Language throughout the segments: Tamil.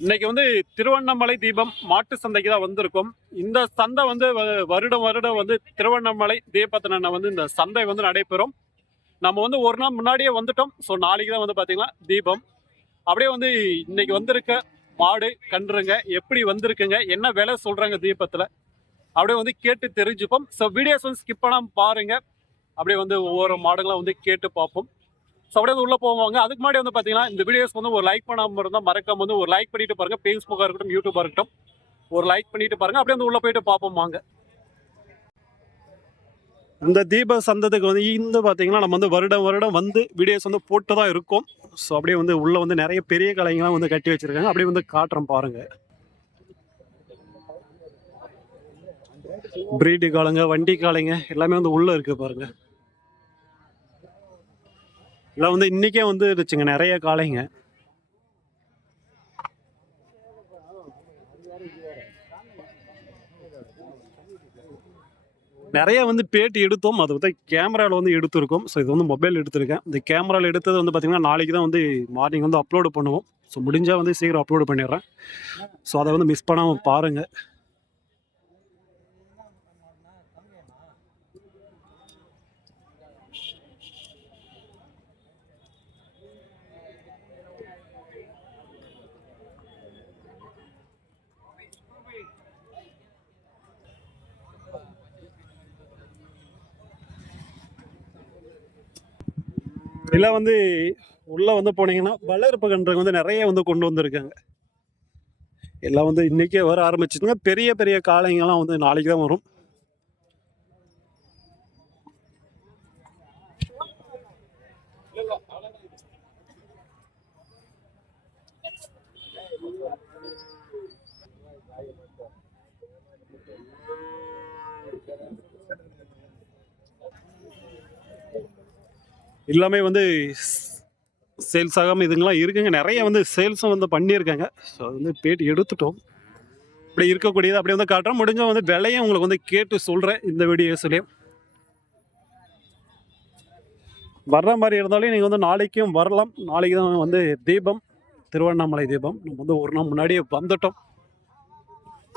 இன்னைக்கு வந்து திருவண்ணாமலை தீபம் மாட்டு சந்தைக்கு தான் வந்திருக்கும். இந்த சந்தை வந்து வ- வருடம் வருடம் வந்து திருவண்ணாமலை தீபத்தின வந்து இந்த சந்தை வந்து நடைபெறும். நம்ம வந்து ஒரு நாள் முன்னாடியே வந்துட்டோம். ஸோ நாளைக்கு தான் வந்து பார்த்தீங்கன்னா தீபம். அப்படியே வந்து இன்னைக்கு வந்திருக்க மாடு கன்றுங்க எப்படி வந்திருக்குங்க என்ன விலை சொல்கிறாங்க தீபத்தில் அப்படியே வந்து கேட்டு தெரிஞ்சுப்போம். ஸோ வீடியோஸ் வந்து ஸ்கிப் பண்ணாமல் பாருங்கள் அப்படியே வந்து ஒவ்வொரு மாடுங்களாம் வந்து கேட்டு பார்ப்போம். ஸோ அப்படியே உள்ளே போவாங்க. அதுக்கு முன்னாடி வந்து பார்த்தீங்கன்னா இந்த வீடியோஸ் வந்து ஒரு லைக் பண்ணாமல் இருந்தால் மறக்காம வந்து ஒரு லைக் பண்ணிட்டு பாருங்க. ஃபேஸ்புக்காக இருக்கட்டும் யூடியூபாக இருக்கட்டும் ஒரு லைக் பண்ணிட்டு பாருங்க. அப்படியே வந்து உள்ளே போயிட்டு பார்ப்போம் வாங்க. இந்த தீப சந்தத்துக்கு வந்து இந்த பார்த்தீங்கன்னா நம்ம வந்து வருடம் வருடம் வந்து வீடியோஸ் வந்து போட்டு தான் இருக்கோம். ஸோ அப்படியே வந்து உள்ளே வந்து நிறைய பெரிய கலைங்களாம் வந்து கட்டி வச்சிருக்காங்க. அப்படியே வந்து காட்டுறோம் பாருங்கள் பிரீடு காலங்க வண்டி காலைங்க எல்லாமே வந்து உள்ளே இருக்குது பாருங்கள் எல்லாம் வந்து இன்னைக்கே வந்து இருந்துச்சுங்க நிறைய காளைங்க. நிறைய வந்து பேட்டி எடுத்தோம். அது வந்து கேமராவில் வந்து எடுத்திருக்கோம். ஸோ இது வந்து மொபைல் எடுத்திருக்கேன். இந்த கேமராவில் எடுத்தது வந்து பார்த்திங்கன்னா நாளைக்கு தான் வந்து மார்னிங் வந்து அப்லோடு பண்ணுவோம். ஸோ முடிஞ்சால் வந்து சீக்கிரம் அப்லோடு பண்ணிடுறேன். ஸோ அதை வந்து மிஸ் பண்ணாமல் பாருங்கள் இதெல்லாம் வந்து உள்ளே வந்து போனீங்கன்னா வளர்ப்பு கன்றுங்க வந்து நிறைய வந்து கொண்டு வந்திருக்காங்க. எல்லாம் வந்து இன்றைக்கே வர ஆரம்பிச்சிதுங்க. பெரிய பெரிய காளைங்கெல்லாம் வந்து நாளைக்கு தான் வரும். எல்லாமே வந்து சேல்ஸ் ஆகாமல் இதுங்கெல்லாம் இருக்குங்க. நிறைய வந்து சேல்ஸும் வந்து பண்ணியிருக்காங்க. ஸோ அது வந்து பேட்டி எடுத்துட்டோம். இப்படி இருக்கக்கூடியது அப்படியே வந்து காட்டுறோம். முடிஞ்ச வந்து விலையும் உங்களுக்கு வந்து கேட்டு சொல்கிறேன் இந்த வீடியோஸ்லேயும் வர்ற மாதிரி இருந்தாலும் நீங்கள் வந்து நாளைக்கும் வரலாம். நாளைக்கு தான் வந்து தீபம் திருவண்ணாமலை தீபம். நம்ம வந்து ஒரு நாள் முன்னாடியே வந்துட்டோம்.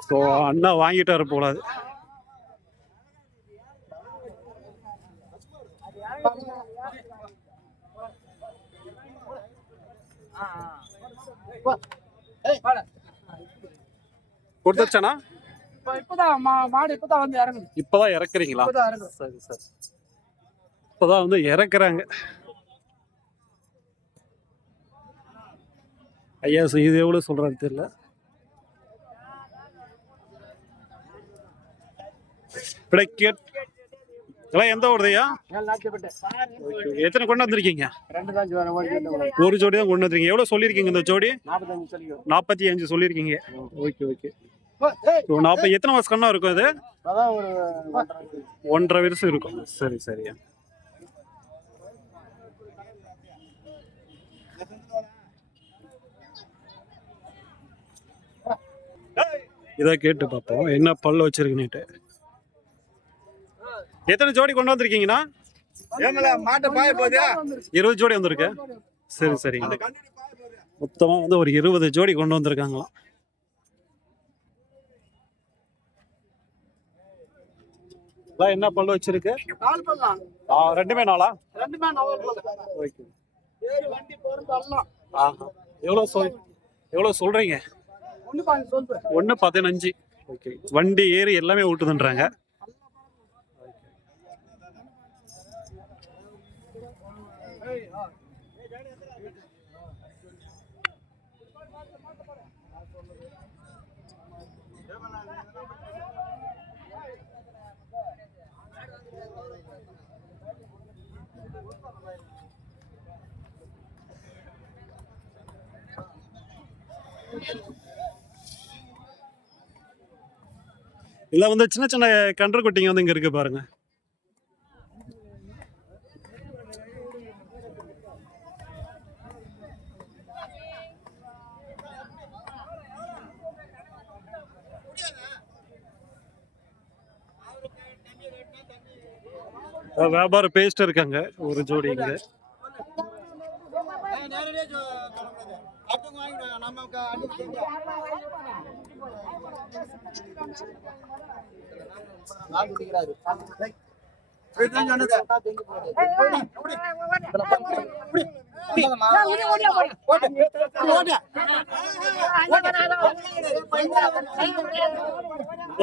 ஸோ அண்ணா வாங்கிட்டு போலாது கொடுத்துருச்சாண்ணா இப்ப- இப்பதான் மா- மாடு இப்பதான் வந்து இறங்குது இப்போதான் இறக்குறீங்களா? இப்பதான் சரி சரி. இப்போதான் வந்து இறக்குறாங்க. ஐயா இது எவ்வளோ சொல்கிறாரு தெரியல. இப்படி இதெல்லாம் எந்த ஊருதையா எத்தனை கொண்டு வந்திருக்கீங்க ஒரு ஜோடி தான் கொண்டு வந்திருக்கீங்க எவ்வளோ சொல்லியிருக்கீங்க இந்த ஜோடி? நாற்பத்தி அஞ்சு சொல்லியிருக்கீங்க. ஓகே ஓகே நாற்பது எத்தனை வருஷம் கண்ணா இருக்கும் அது? ஒரு ஒன்றரை வயசு. ஒன்றரை வருஷம் இருக்கும். சரி சரியா இதை கேட்டு பார்ப்போம். என்ன பல்ல வச்சிருக்குன்னுட்டு எத்தனை ஜோடி கொண்டு வந்திருக்கீங்கண்ணா? மாட்டு பாய போதியா இருபது ஜோடி வந்திருக்கு. சரி சரிங்க மொத்தமாக வந்து ஒரு இருபது ஜோடி கொண்டு வந்திருக்காங்களாம். என்ன பல்லு வச்சிருக்கு? ரெண்டுமே நாளா ரெண்டுமே ஓகே. எவ்வளோ சொல் எவ்வளோ சொல்கிறீங்க ஒன்று பதினஞ்சு. ஓகே. வண்டி ஏறி எல்லாமே ஓட்டுதுன்றாங்க. இல்லை வந்து சின்ன சின்ன கன்று குட்டிங்க வந்து இங்கே இருக்குது பாருங்க. அஹ் வியாபார பேஸ்ட் இருக்காங்க ஒரு ஜோடி இங்க.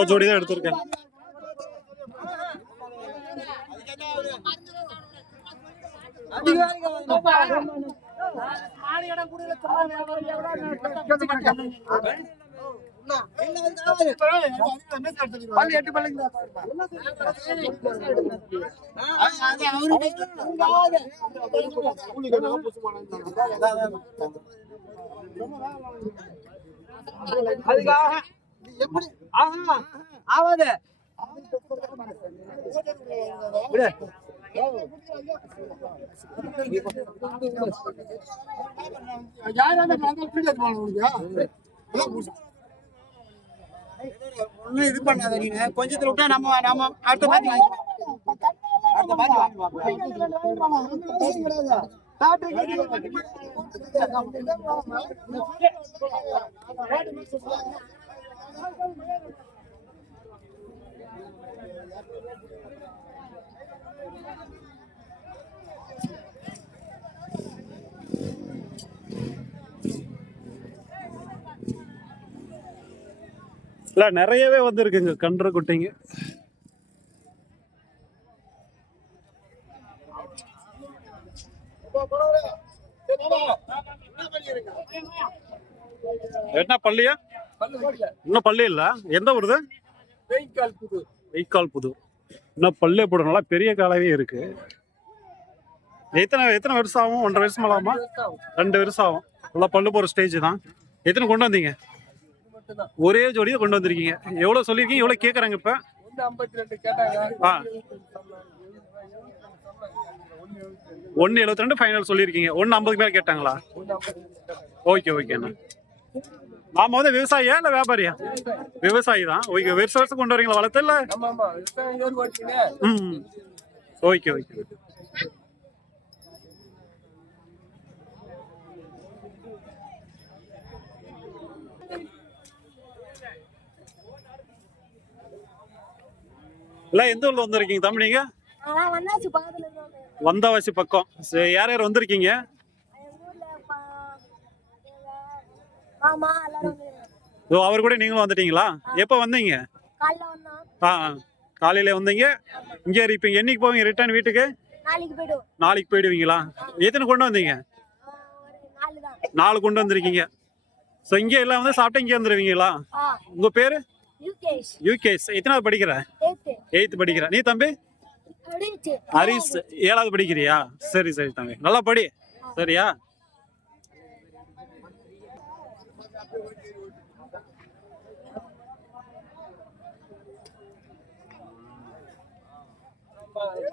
ஜோடி தான் எடுத்திருக்கேன். அதுக்காக எப்படி ஆஹா ஆவாது விடு ஒண்ணும் இது பண்ணாத நீங்க கொஞ்சத்துல விட்டா நம்ம நம்ம அடுத்த மாதிரி வாங்கிக்கலாம் அடுத்த மாதிரி இல்ல நிறையவே வந்துருக்குங்க கன்று குட்டிங்க. என்ன பள்ளியா இன்னும் பள்ளி இல்ல? எந்த ஊருது? வெய்க்கால் புது. இன்னும் பள்ளி போட நல்லா பெரிய காலாவே இருக்கு. எத்தனை எத்தனை வருஷம் ஆகும்? ஒன்றரை வருஷம் ஆகுமா? ரெண்டு வருஷம் ஆகும். நல்லா பல்லு போற ஸ்டேஜ் தான். எத்தனை கொண்டு வந்தீங்க? ஒரே ஜோடியை கொண்டு வந்திருக்கீங்க. எவ்வளவு சொல்லியிருக்கீங்க? எவ்வளவு கேக்குறாங்க இப்ப? ஆ. ஒன்னு எழுபத்தி ரெண்டு ஃபைனல் சொல்லியிருக்கீங்க. ஒன்னு ஐம்பதுக்கு மேல கேட்டாங்களா? ஓகே ஓகேண்ணா நாம வந்து விவசாயியா இல்ல வியாபாரியா? விவசாயி. தான். ஓகே வருஷம் வருஷம் கொண்டு வரீங்களா? வளர்த்து இல்ல ஓகே ஓகே. இல்ல எந்த ஊர்ல வந்திருக்கீங்க தம்பி நீங்க? ஆனா வந்தாச்சு பக்கத்துல இருக்கவங்க. வந்தவாசி பக்கம். சரி, யார் யார் வந்திருக்கீங்க. ஓ அவர் கூட நீங்களும் வந்துட்டீங்களா? எப்போ வந்தீங்க? ஆ. காலையில வந்தீங்க. இங்கே இருப்பீங்க என்னைக்கு போவீங்க ரிட்டர்ன் வீட்டுக்கு? நாளைக்கு போயிடுவீங்களா? எத்தனை கொண்டு வந்தீங்க? நாலு கொண்டு வந்திருக்கீங்க. ஸோ இங்கே எல்லாம் வந்து சாப்பிட்டு இங்கே வந்துருவீங்களா? ஆ. உங்க பேரு? யூகேஷ். யூகேஸ் எத்தனாவது படிக்கிற? எயித்து படிக்கிற. நீ தம்பி? ஹரிஷ் ஏழாவது படிக்கிறியா? சரி சரி தம்பி. நல்லா படி. சரியா? Bye.